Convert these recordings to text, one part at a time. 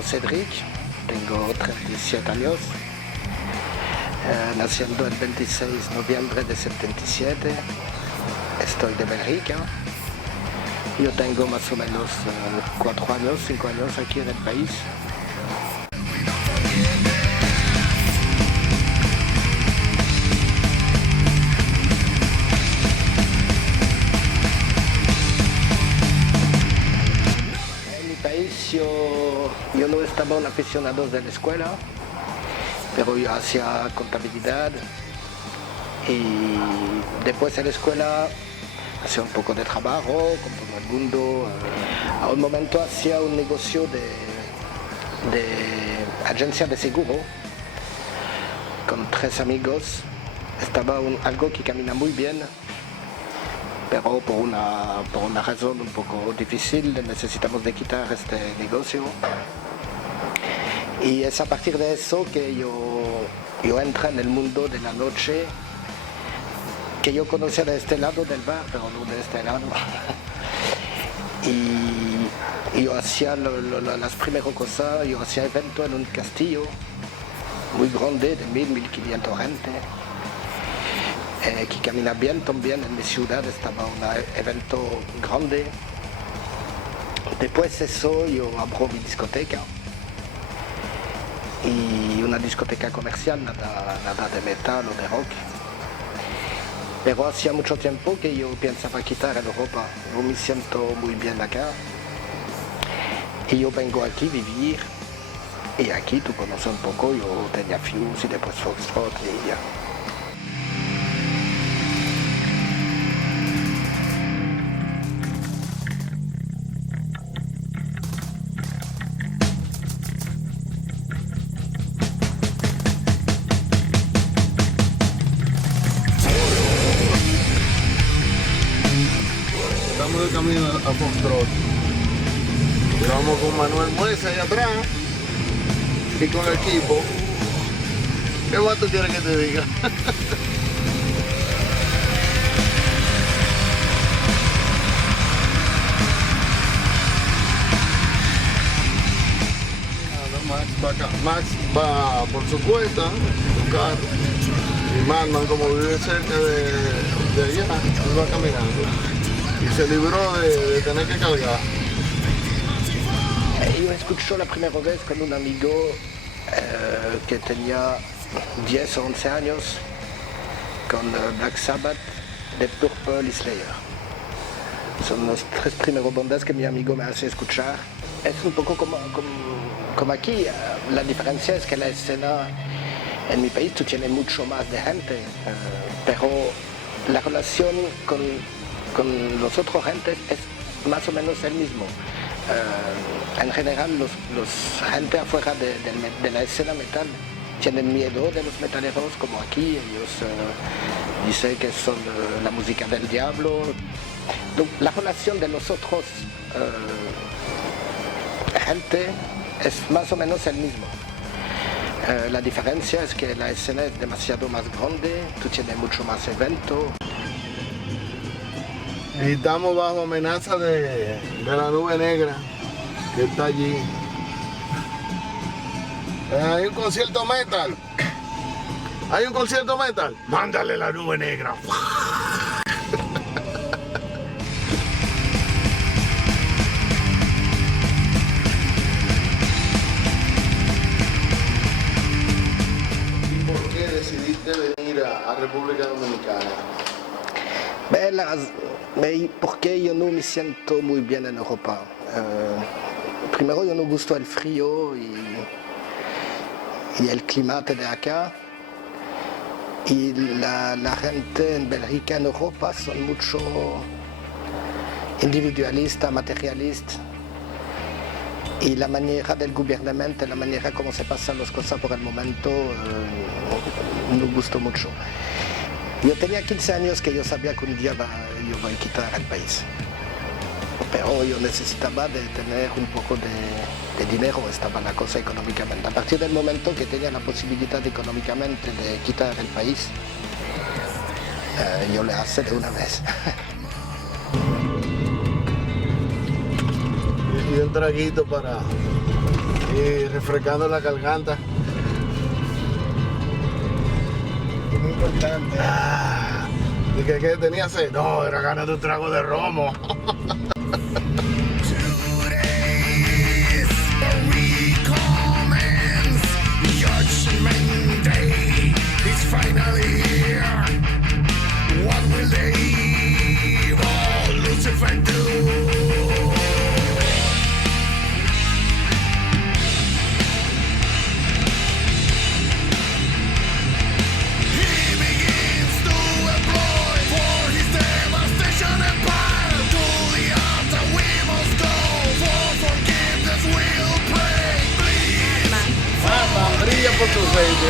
llamo Cedric, tengo 37 años, naciendo el 26 de noviembre de 77, estoy de Bélgica. Yo tengo más o menos 4 años, 5 años aquí en el país. Yo no estaba un aficionado de la escuela, pero yo hacía contabilidad y después de la escuela hacía un poco de trabajo, con todo el mundo. A un momento hacía un negocio de agencia de seguro con 3 amigos. Estaba algo que camina muy bien, pero por una razón un poco difícil necesitamos de quitar este negocio. Y es a partir de eso que yo entré en el mundo de la noche, que yo conocía de este lado del bar, pero no de este lado. Y yo hacía las primeras cosas, yo hacía eventos en un castillo muy grande de 1.000-1.500 gente. Que camina bien también en mi ciudad, estaba un evento grande. Después de eso yo abro mi discoteca, y una discoteca comercial, nada de metal o de rock. Pero hacía mucho tiempo que yo pensaba quitar en Europa, yo me siento muy bien acá. Y yo vengo aquí a vivir, y aquí tú conoces un poco, yo tenía Fuse y después Foxtrot y ya. Estamos de camino a Foxtrot. Y vamos con Manuel Muesa allá atrás y con el equipo. ¿Qué más tú quieres que te diga? Max va por su cuenta, su carro. Y Manman, como vive cerca de allá, él va caminando. Y se libró de tener que cargar. Yo escuché la primera vez con un amigo que tenía 10 o 11 años, con Black Sabbath, Deep Purple y Slayer. Son las 3 primeras bandas que mi amigo me hace escuchar. Es un poco como aquí, la diferencia es que la escena en mi país tú tienes mucho más de gente, pero la relación con los otros gentes es más o menos el mismo. En general, los gente afuera de la escena metal tienen miedo de los metaleros, como aquí. Ellos dicen que son la música del diablo. Donc, la relación de los otros gente es más o menos el mismo. La diferencia es que la escena es demasiado más grande, tú tienes mucho más eventos. Y estamos bajo amenaza de la nube negra que está allí. Hay un concierto metal. Hay un concierto metal. Mándale la nube negra. ¿Y por qué decidiste venir a República Dominicana? Porque yo no me siento muy bien en Europa. Primero, yo no gusto el frío y el clima de acá. Y la gente en Bélgica, en Europa, son mucho individualistas, materialistas. Y la manera del gobierno, la manera como se pasan las cosas por el momento, no gusta mucho. Yo tenía 15 años que yo sabía que un día yo voy a quitar el país. Pero yo necesitaba de tener un poco de dinero, estaba la cosa económicamente. A partir del momento que tenía la posibilidad económicamente de quitar el país, yo le hice de una vez. Y un traguito para y refrescando la garganta. Muy importante. ¿Y qué tenía sed? No, era ganas de un trago de romo. Brilla por tu aceite.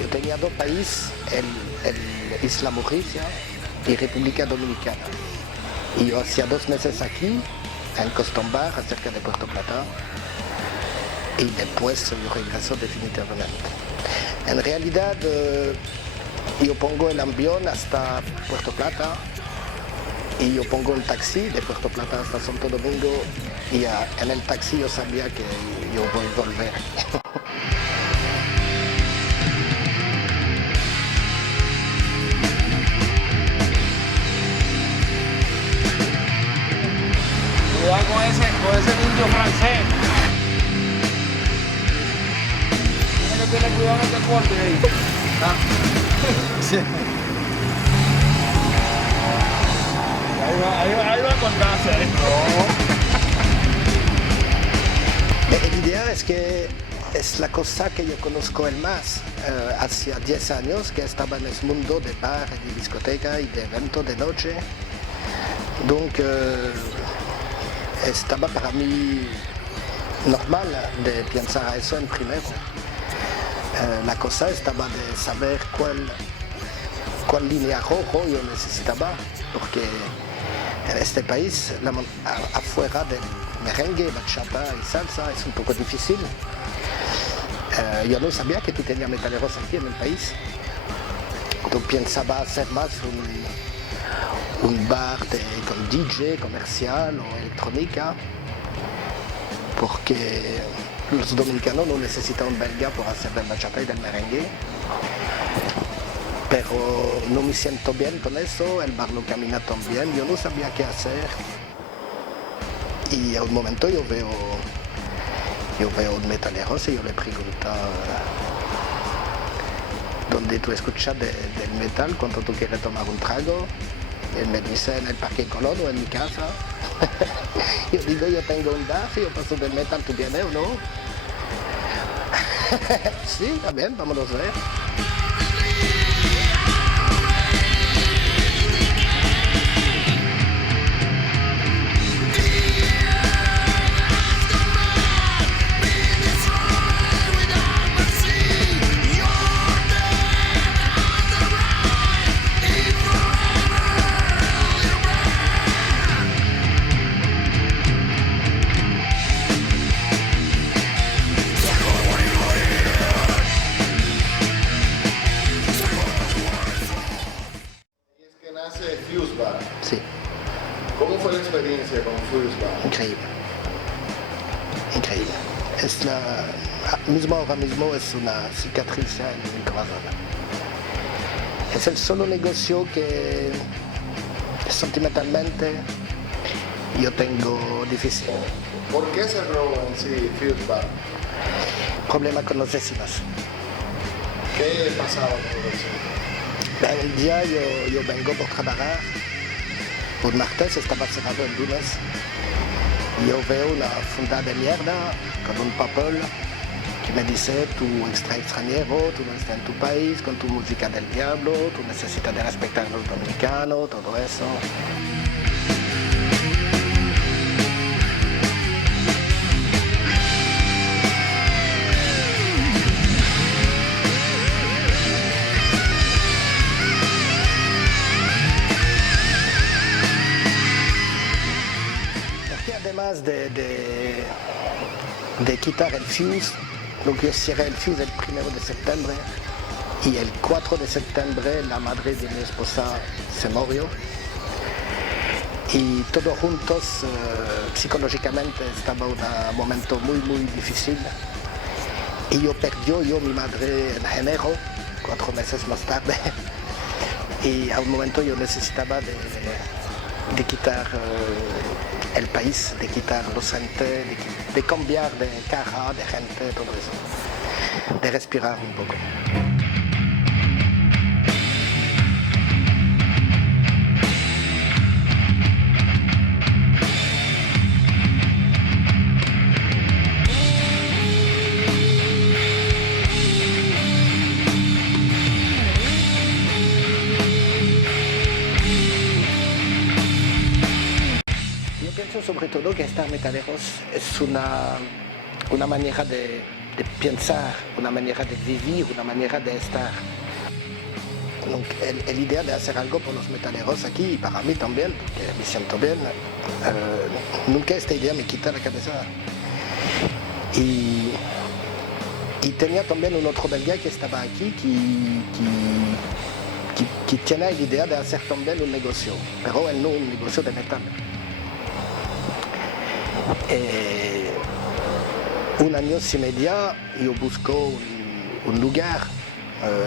Yo tenía dos países, el Isla Mauricia y República Dominicana. Y yo hacía 2 meses aquí, en Costombar, cerca de Puerto Plata, y después yo regreso definitivamente. En realidad, yo pongo el avión hasta Puerto Plata y yo pongo el taxi de Puerto Plata hasta Santo Domingo y en el taxi yo sabía que yo voy a volver. Cuidado con ese niño francés. Tiene que tener cuidado en este corte ahí. Sí. Ahí va con casa. La idea es que es la cosa que yo conozco el más. Hace 10 años que estaba en el mundo de bar, de discoteca y de eventos de noche. Donc, estaba para mí normal de pensar eso en primero. La cosa estaba de saber cuál línea rojo yo necesitaba, porque en este país, afuera del merengue, bachata y salsa, es un poco difícil. Yo no sabía que tú tenías metaleros aquí en el país. Yo pensaba hacer más un bar con DJ comercial o electrónica, porque los dominicanos no necesitan un belga por hacer del bachata y del merengue. Pero no me siento bien con eso, el bar no camina tan bien, yo no sabía qué hacer. Y a un momento yo veo un metalero y yo le pregunto ¿dónde tú escuchas del metal cuando tú quieres tomar un trago? Él me dice en el Parque Colón o en mi casa. Yo digo, yo tengo un bar y yo paso del metal, ¿tú vienes o no? Sí, está bien, vámonos a ver. Sí. ¿Cómo fue la experiencia con Fuse Bar? Increíble. Increíble. Ahora mismo es una cicatriz en mi corazón. Es el solo negocio que sentimentalmente yo tengo difícil. ¿Por qué cerró en sí Fuse Bar? Problema con los vecinos. ¿Qué pasaba con los vecinos? El día yo vengo por trabajar. Un martes estaba cerrado el lunes. Yo veo una funda de mierda con un papel que me dice tú extranjero, tú no estás en tu país con tu música del diablo, tú necesitas de respetar a los dominicanos, todo eso. Además de quitar el fuse, donc yo cerré el fuse el 1 de septiembre y el 4 de septiembre la madre de mi esposa se murió. Y todos juntos psicológicamente estaba un momento muy difícil. Y yo perdí mi madre en enero, 4 meses más tarde. Y a un momento yo necesitaba de quitar el país, de quitar los gente, de cambiar de cara, de gente, todo eso. De respirar un poco. Sobre todo que estar metaleros es una manera de pensar, una manera de vivir, una manera de estar. La idea de hacer algo por los metaleros aquí y para mí también, porque me siento bien, nunca esta idea me quita la cabeza. Y tenía también un otro belga que estaba aquí que tiene la idea de hacer también un negocio, pero él no un negocio de metal. Un año y medio yo busco un lugar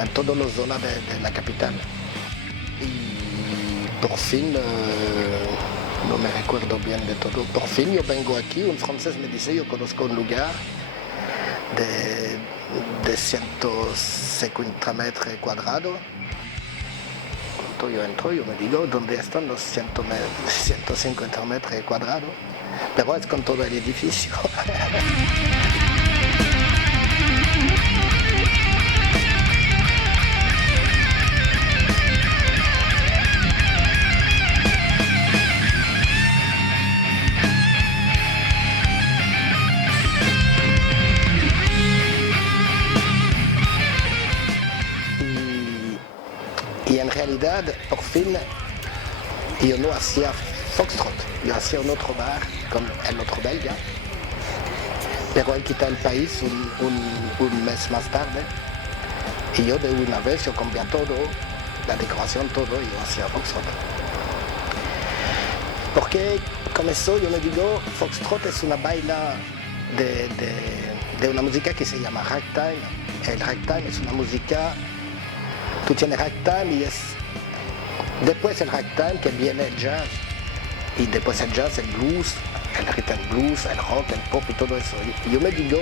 en todas las zonas de la capital y por fin, no me recuerdo bien de todo, por fin yo vengo aquí, un francés me dice yo conozco un lugar de 150 metros cuadrados. Cuando yo entro yo me digo ¿dónde están los 150 metros cuadrados? Pero es con todo el edificio. Y en realidad, por fin, yo no hacía Foxtrot, yo hacía un otro bar con el otro belga, pero él quitó el país un mes más tarde y yo de una vez yo cambié todo, la decoración, todo, y yo hacía Foxtrot. Porque con eso yo me digo, Foxtrot es una baila de una música que se llama ragtime. El ragtime es una música, tú tienes ragtime y es después el ragtime que viene el jazz. Y después el jazz, el blues, el rhythm blues, el rock, el pop y todo eso. Y yo me digo,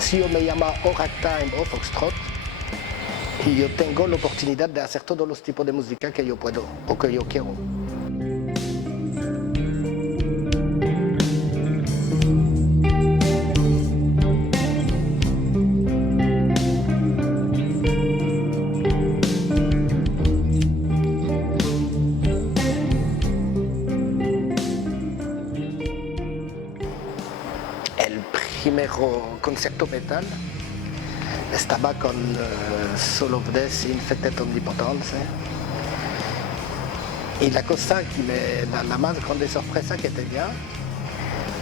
si yo me llamo o ragtime o foxtrot, y yo tengo la oportunidad de hacer todos los tipos de música que yo puedo o que yo quiero. Primero concerto metal estaba con Soul of Death y Infected Omnipotence. Y la cosa la más grande sorpresa que tenía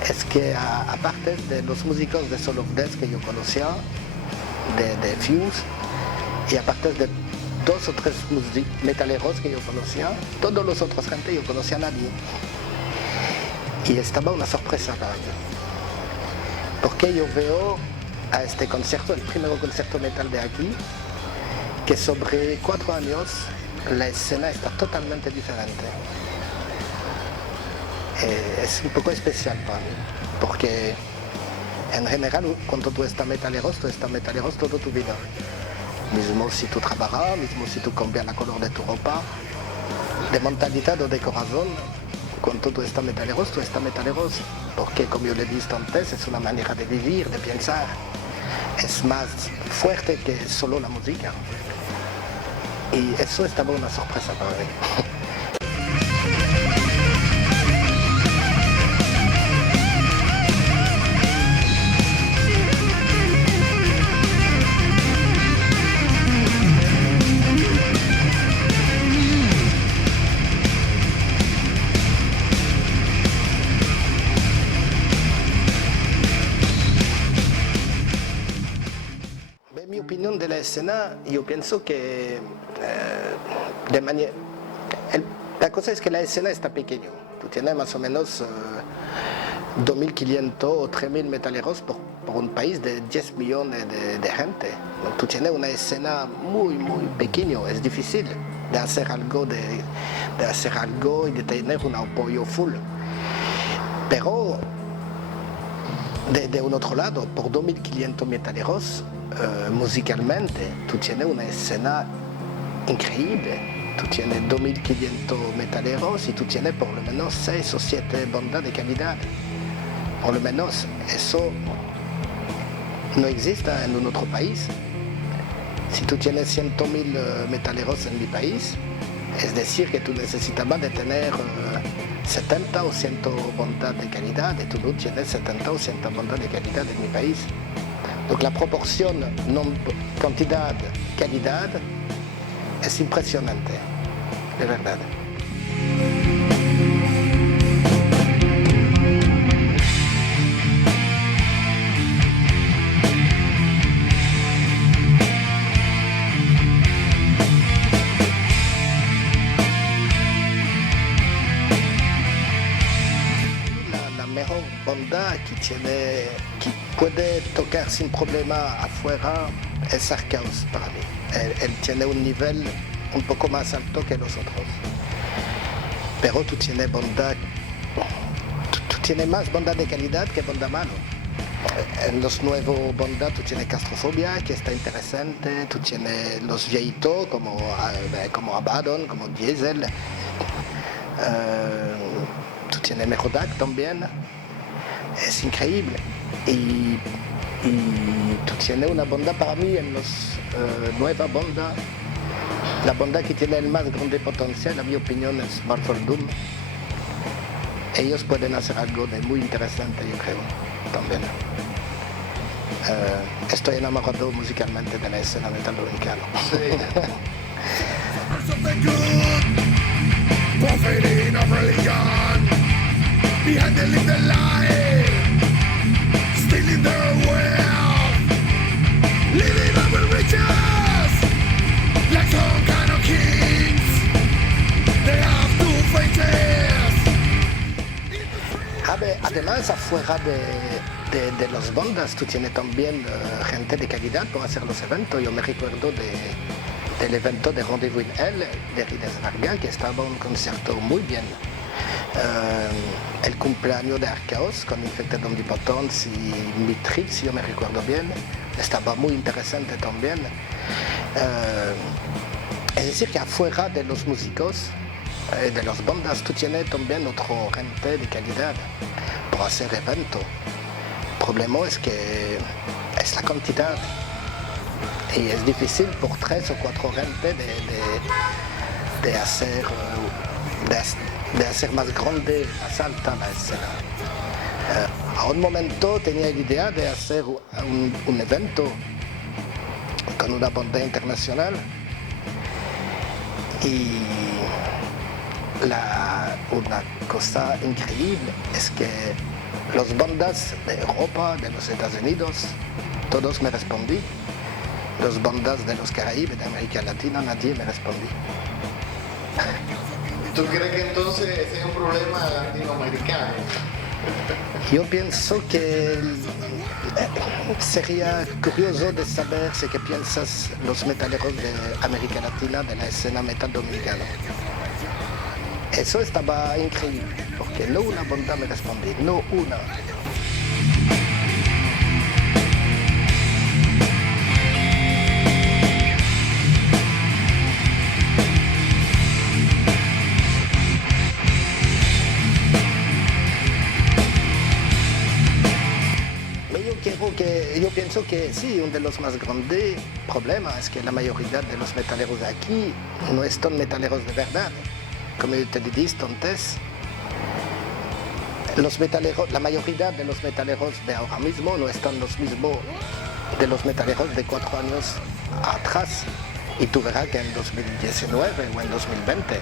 es que aparte de los músicos de Soul of Death que yo conocía, de Fuse, y aparte de 2 o 3 metaleros que yo conocía, todos los otros gente yo conocía a nadie. Y estaba una sorpresa para mí. Porque yo veo a este concierto, el primer concierto metal de aquí, que sobre 4 años la escena está totalmente diferente. Es un poco especial para mí, porque en general cuando tú estás metaleros toda tu vida. Mismo si tú trabajas, mismo si tú cambias la color de tu ropa, de mentalidad o de corazón, cuando tú estás metaleros, porque como yo le dije antes, es una manera de vivir, de pensar. Es más fuerte que solo la música. Y eso estaba una sorpresa para mí. opinión de la escena, yo pienso que la cosa es que la escena está pequeña. Tú tienes más o menos 2.500 o 3.000 metaleros por un país de 10 millones de gente. Tú tienes una escena muy pequeña. Es difícil de hacer algo, de hacer algo y de tener un apoyo full. Pero de un otro lado, por 2.500 metaleros, musicalmente, tú tienes una escena increíble. Tú tienes 2.500 metaleros y tú tienes por lo menos 6 o 7 bandas de calidad. Por lo menos eso no existe en un otro país. Si tú tienes 100.000 metaleros en mi país, es decir que tú necesitabas de tener 70 o 100 bandas de calidad y tú no tienes 70 o 100 bandas de calidad en mi país. Donc la proporción cantidad-calidad es impresionante, de verdad. La mejor banda que puede tocar sin problema afuera es Arcaos para mí. Él tiene un nivel un poco más alto que los otros. Pero tú tienes más banda de calidad que banda malo. En los nuevos bandas tú tienes Castrofobia, que está interesante, tú tienes los viejitos como Abaddon, como Diesel, tú tienes Merodac también, es increíble. Y tú tienes una banda para mí en los nuevas bandas. La banda que tiene el más grande potencial, en mi opinión, es Marvel Doom. Ellos pueden hacer algo de muy interesante, yo creo, también. Estoy enamorado musicalmente de la escena metal dominicana. Además, afuera de las bandas, tú tienes también gente de calidad para hacer los eventos. Yo me recuerdo del evento de Rendezvous in Hell de Rides Varga, que estaba un concierto muy bien. El cumpleaños de Arcaos con Infected Omnipotence y Mitrix, si yo me recuerdo bien, estaba muy interesante también. Es decir, que afuera de los músicos, de las bandas, tú tienes también otra gente de calidad para hacer eventos. El problema es que es la cantidad y es difícil por 3 o 4 gente de hacer más grande, más alta la escena. A un momento tenía la idea de hacer un evento con una banda internacional y una cosa increíble es que las bandas de Europa, de los Estados Unidos, todos me respondí. Las bandas de los Caraíbes, de América Latina, nadie me respondí. ¿Tú crees que entonces ese es un problema latinoamericano? Yo pienso que sería curioso de saber si qué piensas los metaleros de América Latina, de la escena metal dominicana. Eso estaba increíble, porque no una banda me respondí, no una. Yo pienso que sí, uno de los más grandes problemas es que la mayoría de los metaleros de aquí no son metaleros de verdad. Como yo te dije antes, la mayoría de los metaleros de ahora mismo no están los mismos de los metaleros de 4 años atrás. Y tú verás que en 2019 o en 2020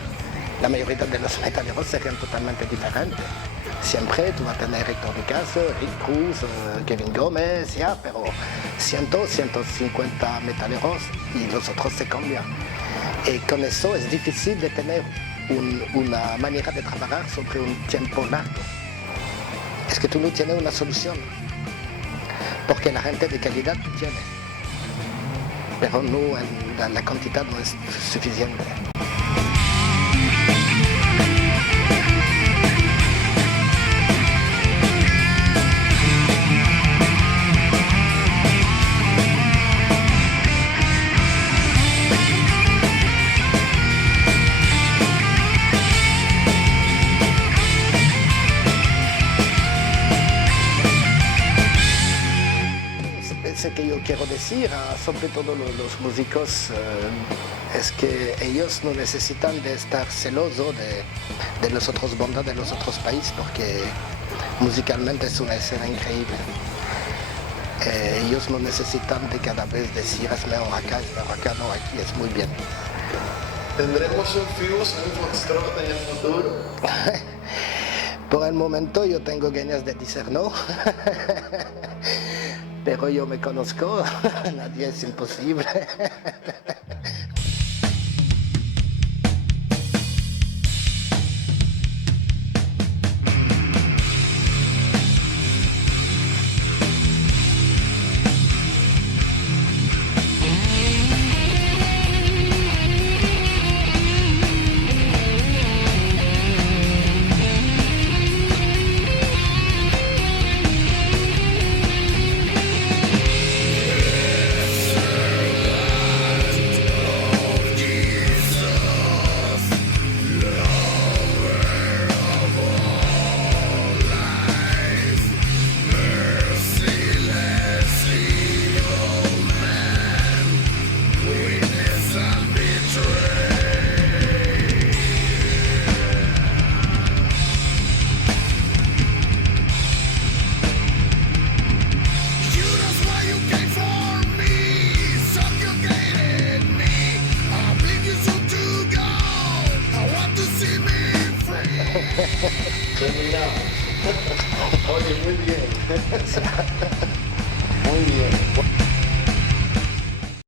la mayoría de los metaleros serían totalmente diferentes. Siempre tú vas a tener Héctor Picasso, Rick Cruz, Kevin Gómez, ya, pero 100, 150 metaleros y los otros se cambian. Y con eso es difícil de tener una manera de trabajar sobre un tiempo largo. Es que tú no tienes una solución, porque la gente de calidad tú tienes, pero no, la cantidad no es suficiente. Lo que yo quiero decir, sobre todo los músicos, es que ellos no necesitan de estar celosos de las otras bandas de los otros países, porque musicalmente es una escena increíble. Ellos no necesitan de cada vez decir es mejor acá, no, aquí es muy bien. ¿Tendremos un Fuse, un Foxtrot en el futuro? Por el momento yo tengo ganas de decir no. Pero yo me conozco, nadie es imposible. Terminamos. Oye, muy bien. Muy bien.